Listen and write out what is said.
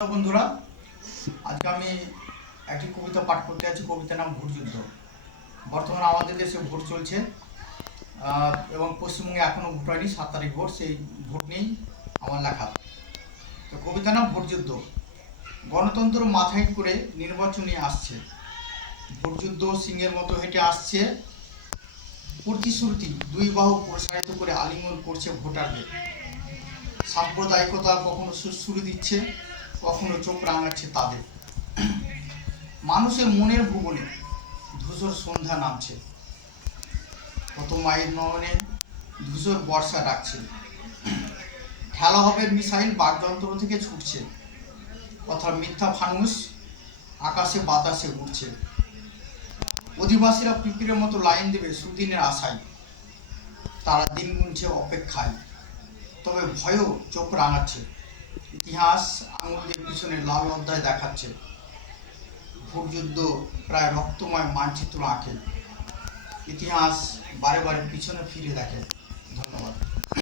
বন্ধুরা, আজকে আমি একটি কবিতা পাঠ করতে আছি কবিতার নাম ভোট যুদ্ধ। বর্তমানে আমাদের দেশে ভোট চলছে এবং পশ্চিমবঙ্গে এখনও ভোট হয়নি, সাত তারিখ ভোট, সেই ভোট নিয়েই আমার লেখা। তো কবিতার নাম ভোট যুদ্ধ। গণতন্ত্র মাথায় করে নির্বাচনে আসছে। ভোট যুদ্ধ সিংহের মতো হেঁটে আসছে। প্রতিশ্রুতি দুই বাহু প্রসারিত করে আলিঙ্গন করছে ভোটারদের। সাম্প্রদায়িকতা কখনো সুশ্রুতি দিচ্ছে। কখনো চোখ রাঙাচ্ছে তাদের। মানুষের মনের ভুবনে ধূসর সন্ধ্যা নামছে। কত মায়ের নয়নে ধূসর বর্ষা ডাকছে। খেলা হবে মিসাইল বাগযন্ত্র থেকে ছুটছে। কথা মিথ্যা ফানুস আকাশে বাতাসে উঠছে অধিবাসীরা পিঁপড়ের মতো লাইন দেবে সুদিনের আশায়। তারা দিন গুনছে অপেক্ষায়। তবে ভয়ও চোখ রাঙাচ্ছে। ইতিহাস আঙুলের পিছনে লাল অধ্যায় দেখাচ্ছে। ভূটযুদ্ধ প্রায় রক্তময় মানচিত্র আঁকে ইতিহাস বারে বারে পিছনে ফিরে দেখে